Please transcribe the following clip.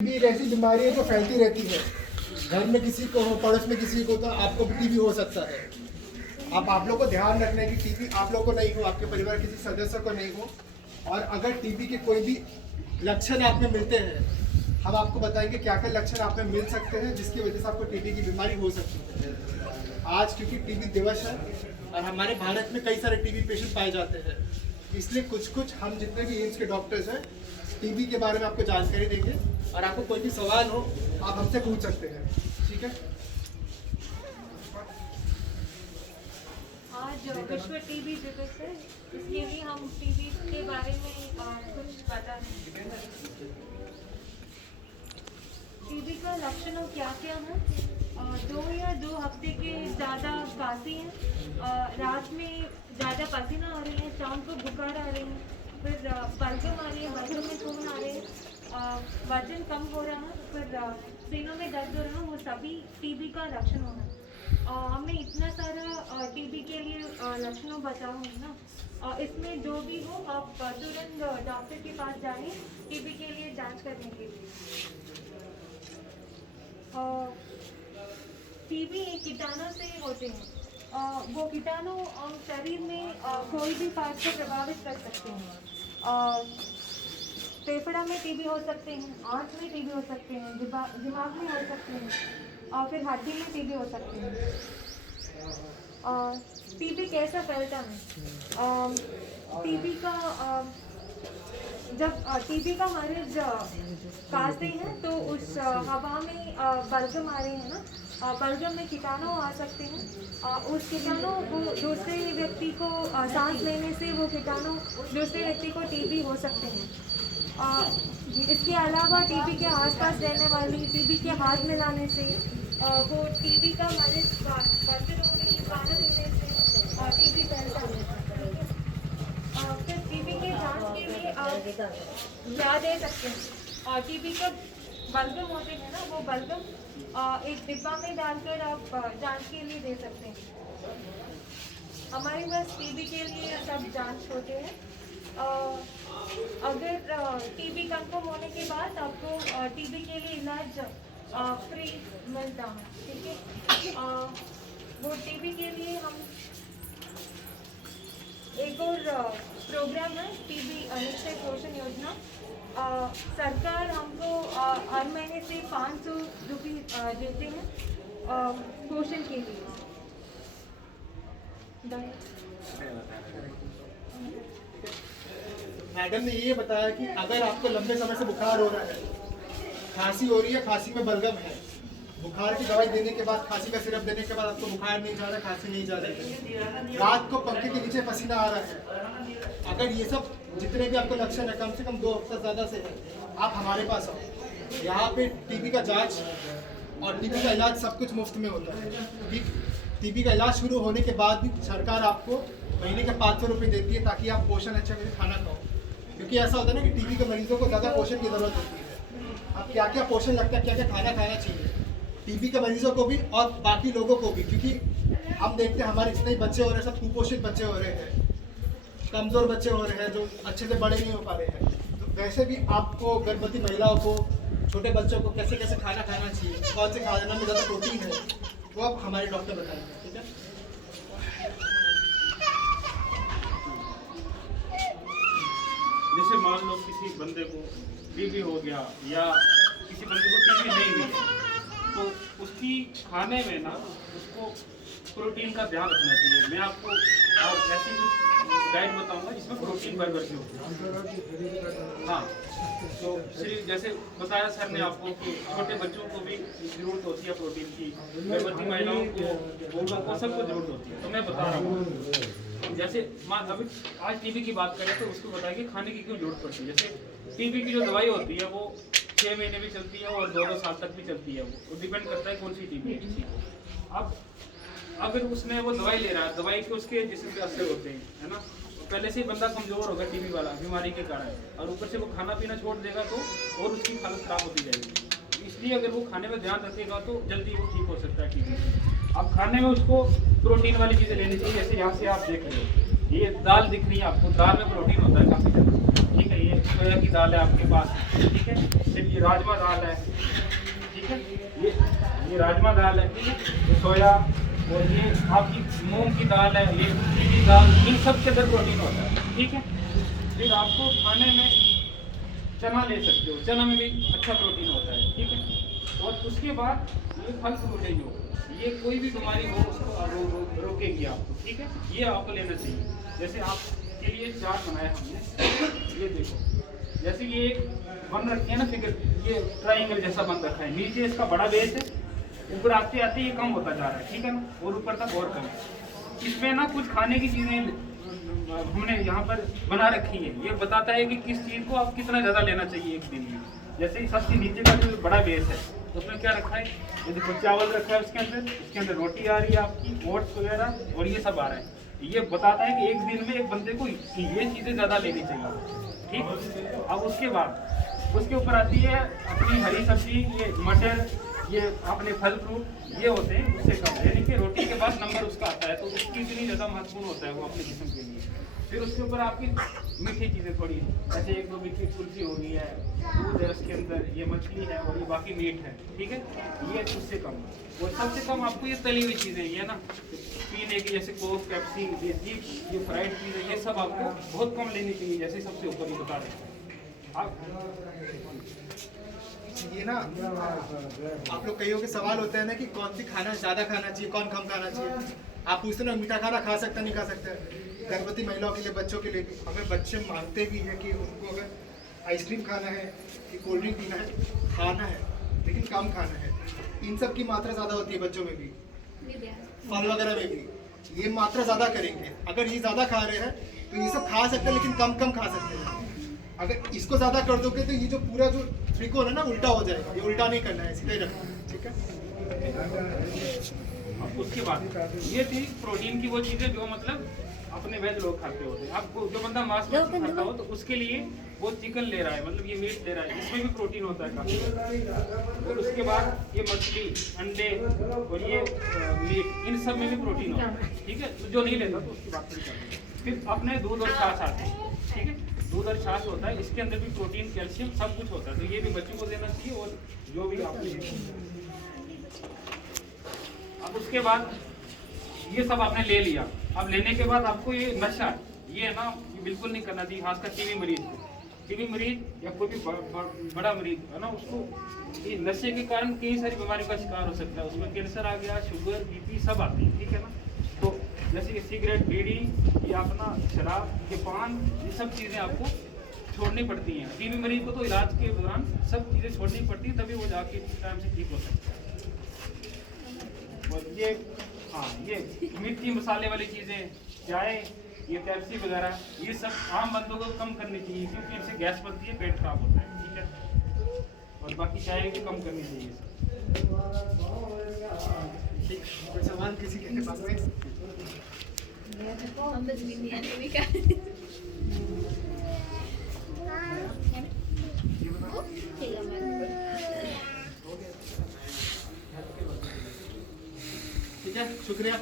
TB एक ऐसी बीमारी है जो फैलती रहती है। घर में किसी को हो, पड़ोस में किसी को, तो आपको भी टीबी हो सकता है। आप लोगों को ध्यान रखना है कि टीबी आप लोगों को नहीं हो, आपके परिवार किसी सदस्य को नहीं हो। और अगर टीबी के कोई भी लक्षण आप में मिलते हैं, हम आपको बताएंगे क्या क्या लक्षण आप में मिल सकते हैं जिसकी वजह से आपको टीबी की बीमारी हो सकती है। आज क्योंकि टीबी दिवस है और हमारे भारत में कई सारे टीबी पेशेंट पाए जाते हैं, इसलिए कुछ हम जितने भी एम्स के डॉक्टर्स हैं टीबी के बारे में आपको जानकारी देंगे और आपको कोई भी सवाल हो आप हमसे पूछ सकते हैं। ठीक है। आज विश्व टीबी दिवस है, इसके लिए हम टीबी के बारे में कुछ बता दें। टीबी का लक्षण क्या क्या है? 2 हफ्ते के ज़्यादा खांसी है, रात में ज़्यादा पसीना आ रही है, शाम को बुखार आ रही है, फिर बलगम आ रही है, बलगम में खून आ रहे हैं, वजन कम हो रहा है, फिर सीनों में दर्द हो रहा है, वो सभी टीबी का लक्षण होना है। हमने इतना सारा टीबी के लिए लक्षणों बताओ है ना, इसमें जो भी हो आप तुरंत डॉक्टर के पास जाइए टीबी के लिए जांच करने के लिए। टीबी एक कीटाणु से होते हैं, वो कीटाणु शरीर में कोई भी पार्ट को प्रभावित कर सकते हैं। फेफड़ा में टीबी हो सकते हैं, आंत में टीबी हो सकते हैं, दिमाग में हो सकते हैं और फिर हड्डी में टीबी हो सकते हैं। टीबी कैसा फैलता है? टीबी का जब टीबी का मरीज खांसते हैं तो उस हवा में बलगम आ रहे हैं ना, बलगम में कीटाणु आ सकते हैं। उस कीटाणु को दूसरे व्यक्ति को सांस लेने से वो कीटाणु दूसरे व्यक्ति को टीबी हो सकते हैं। इसके अलावा टीबी के आसपास रहने वाली टीबी के हाथ मिलाने से वो टीबी का मरीज बर्तनों में खाना पीने से टीबी फैलता है। फिर टीबी के जांच के लिए आप क्या दे सकते हैं? और टीबी का बलगम होते हैं ना, वो बलगम एक डिब्बा में डालकर आप जांच के लिए दे सकते हैं। हमारे पास टीबी के लिए सब जांच होते हैं। अगर टीबी कंफर्म होने के बाद आपको टीबी के लिए इलाज फ्री मिलता है। ठीक है। वो टीबी के लिए हम एक और प्रोग्राम है टीबी निश्चय पोषण योजना। सरकार हमको हर महीने से 500 रुपये देते हैं पोषण के लिए। मैडम ने ये बताया कि अगर आपको लंबे समय से बुखार हो रहा है, खांसी हो रही है, खांसी में बलगम है, बुखार की दवाई देने के बाद, खांसी का सिरप देने के बाद आपको बुखार नहीं जा रहा, खांसी नहीं जा रही है, रात को पंखे के नीचे पसीना आ रहा है, अगर ये सब जितने भी आपको लक्षण है कम से कम 2 हफ्ता ज़्यादा से है, आप हमारे पास आओ। यहाँ पे टीबी का जांच और टीबी का इलाज सब कुछ मुफ्त में होता है। टीबी का इलाज शुरू होने के बाद भी सरकार आपको महीने के 500 रुपये देती है ताकि आप पोषण अच्छे से खाना खाओ। क्योंकि ऐसा होता है ना कि टीबी के मरीजों को ज़्यादा पोषण की ज़रूरत होती है। अब क्या क्या पोषण लगता है, क्या क्या खाना खाना चाहिए टीबी के मरीजों को भी और बाकी लोगों को भी, क्योंकि हम देखते हैं हमारे जितने बच्चे हो रहे हैं सब कुपोषित बच्चे हो रहे हैं, कमज़ोर बच्चे हो रहे हैं जो अच्छे से बड़े नहीं हो पा रहे हैं। तो वैसे भी आपको गर्भवती महिलाओं को, छोटे बच्चों को कैसे कैसे खाना खाना चाहिए, कौन से खाना में ज़्यादा प्रोटीन है, वो आप हमारे डॉक्टर बताएंगे। ठीक है। जैसे मान लो किसी बंदे को टीबी हो गया या किसी बंदे को टीबी नहीं हुई, तो उसकी खाने में ना उसको प्रोटीन का ध्यान रखना चाहिए। मैं आपको और ऐसी कुछ डाइट बताऊंगा जिसमें प्रोटीन भरभर के हो। हाँ, तो सिर्फ जैसे बताया सर ने आपको कि छोटे बच्चों को भी जरूरत होती है प्रोटीन की, गर्भवती महिलाओं को, बूढ़ों को, सबको जरूरत होती है। तो मैं बता रहा हूँ, जैसे अभी आज टीबी की बात करें तो उसको बताएं कि खाने की क्यों जरूरत पड़ती है। जैसे टीबी की जो दवाई होती है वो 6 महीने भी चलती है और 2 साल तक भी चलती है। वो डिपेंड करता है कौन सी टीबी है किसी को। अब अगर उसने वो दवाई ले रहा है, दवाई के उसके जिस्म पे असर होते हैं, है ना, पहले से ही बंदा कमजोर होगा टीबी वाला बीमारी के कारण, और ऊपर से वो खाना पीना छोड़ देगा तो और उसकी हालत खराब होती जाएगी। इसलिए अगर वो खाने में ध्यान रखेगा तो जल्दी वो ठीक हो सकता है टीबी। अब खाने में उसको प्रोटीन वाली चीज़ें लेनी चाहिए। जैसे यहाँ से आप देख रहे हो, ये दाल दिख रही है आपको, दाल में प्रोटीन होता है काफ़ी ज़्यादा। ठीक है, ये सोया की दाल है आपके पास, ठीक है। फिर ये राजमा दाल है, ठीक है। ये राजमा दाल है, ठीक है। ये सोया, और ये आपकी मूंग की दाल है, ये पीली दाल, इन सब के अंदर प्रोटीन होता है, ठीक है। फिर आपको खाने में चना ले सकते हो, चना में भी अच्छा प्रोटीन होता है, ठीक है। और उसके बाद ये फल फ्रूट है जो ये कोई भी बीमारी हो उसको रोकेगी आपको, ठीक है। ये आपको लेना चाहिए। जैसे आपके लिए चार्ट बनाया हमने, ये देखो, जैसे ये एक बन रखी है ना फिगर, ये ट्राइंगल जैसा बन रखा है, नीचे इसका बड़ा बेस है, ऊपर आते आते ये कम होता जा रहा है, ठीक है ना, और ऊपर तक और कम है। इसमें ना कुछ खाने की चीज़ें हमने यहाँ पर बना रखी है, ये बताता है कि किस चीज़ को आप कितना ज़्यादा लेना चाहिए एक दिन में। जैसे सबसे नीचे का जो बड़ा बेस है उसमें क्या रखा है, ये देखो चावल रखा है उसके अंदर रोटी आ रही है आपकी, ओट्स वगैरह, और ये सब आ रहा है। ये बताता है कि एक दिन में एक बंदे को ये चीज़ें ज़्यादा लेनी चाहिए, ठीक। अब उसके बाद उसके ऊपर आती है अपनी हरी सब्जी, ये मटर, ये अपने फल फ्रूट, ये होते हैं उससे कम, यानी कि रोटी के बाद नंबर उसका आता है, तो उसकी इतनी ज़्यादा महत्वपूर्ण होता है वो अपने जिस्म के लिए। फिर उसके ऊपर आपकी मीठी चीज़ें थोड़ी, जैसे एक दो मीठी कुल्फी हो गई है, दूध है उसके अंदर, ये मछली है, और ये बाकी मीट है, ठीक है। ये उससे कम, और सबसे कम आपको ये तली हुई चीज़ें, ये ना पीने की, जैसे कोक, पेप्सी, ये फ्राइड चीज़ें, ये सब आपको बहुत कम लेनी चाहिए, जैसे सबसे ऊपर ये बता रहे हैं ये ना आप लोग कईयों के सवाल होते हैं ना कि कौन सी खाना ज़्यादा खाना चाहिए, कौन कम खाना चाहिए। आप पूछते ना मीठा खाना खा सकते नहीं खा सकते। गर्भवती महिलाओं के लिए, बच्चों के लिए भी, हमें बच्चे मांगते भी हैं कि उनको अगर आइसक्रीम खाना है कि कोल्ड ड्रिंक पीना है, खाना है लेकिन कम खाना है। इन सब की मात्रा ज़्यादा होती है बच्चों में भी, फल वगैरह में भी ये मात्रा ज़्यादा करेंगे। अगर ये ज़्यादा खा रहे हैं तो ये सब खा सकते हैं लेकिन कम कम खा सकते हैं। अगर इसको ज़्यादा कर दोगे तो ये जो पूरा जो त्रिकोण है ना उल्टा हो जाएगा। ये उल्टा नहीं करना है, सीधा ही रखना है, ठीक है। अब उसके बाद ये थी प्रोटीन की वो चीज़ें जो मतलब अपने वेज लोग खाते होते हैं। अब जो बंदा मांस मछली खाता हो तो उसके लिए वो चिकन ले रहा है, मतलब ये मीट ले रहा है, इसमें भी प्रोटीन होता है काफ़ी। और उसके बाद ये मछली, अंडे और ये मीट, इन सब में भी प्रोटीन होता है, ठीक है। तो जो नहीं लेता तो उसकी बात नहीं करनी। फिर अपने दूध और छाछ आते हैं, ठीक है। दूध और छाछ होता है, इसके अंदर भी प्रोटीन, कैल्शियम सब कुछ होता है, तो ये भी बच्चों को देना चाहिए, और जो भी आपने। अब उसके बाद ये सब आपने ले लिया। अब लेने के बाद आपको ये नशा, ये ना ये बिल्कुल नहीं करना चाहिए, खासकर टीबी मरीज या कोई भी बड़ा मरीज है ना, उसको ये नशे के कारण कई सारी बीमारियों का शिकार हो सकता है। उसमें कैंसर आ गया, शुगर, बीपी सब आती है, ठीक है ना। तो जैसे कि सिगरेट, बीड़ी, ये अपना शराब, ये पान, ये सब चीज़ें आपको छोड़नी पड़ती हैं। टीबी मरीज को तो इलाज के दौरान सब चीज़ें छोड़नी पड़ती हैं, तभी वो जाके टाइम से ठीक हो सकता है। और ये हाँ, ये मिर्ची मसाले वाली चीज़ें, चाय, ये पेप्सी वगैरह, ये सब आम बंदों को कम करनी चाहिए, क्योंकि इनसे गैस बनती है, पेट खराब होता है, ठीक है। और बाकी चाय भी कम करनी चाहिए। ठीक, कोई सवाल किसी के पास में? ठीक है, शुक्रिया।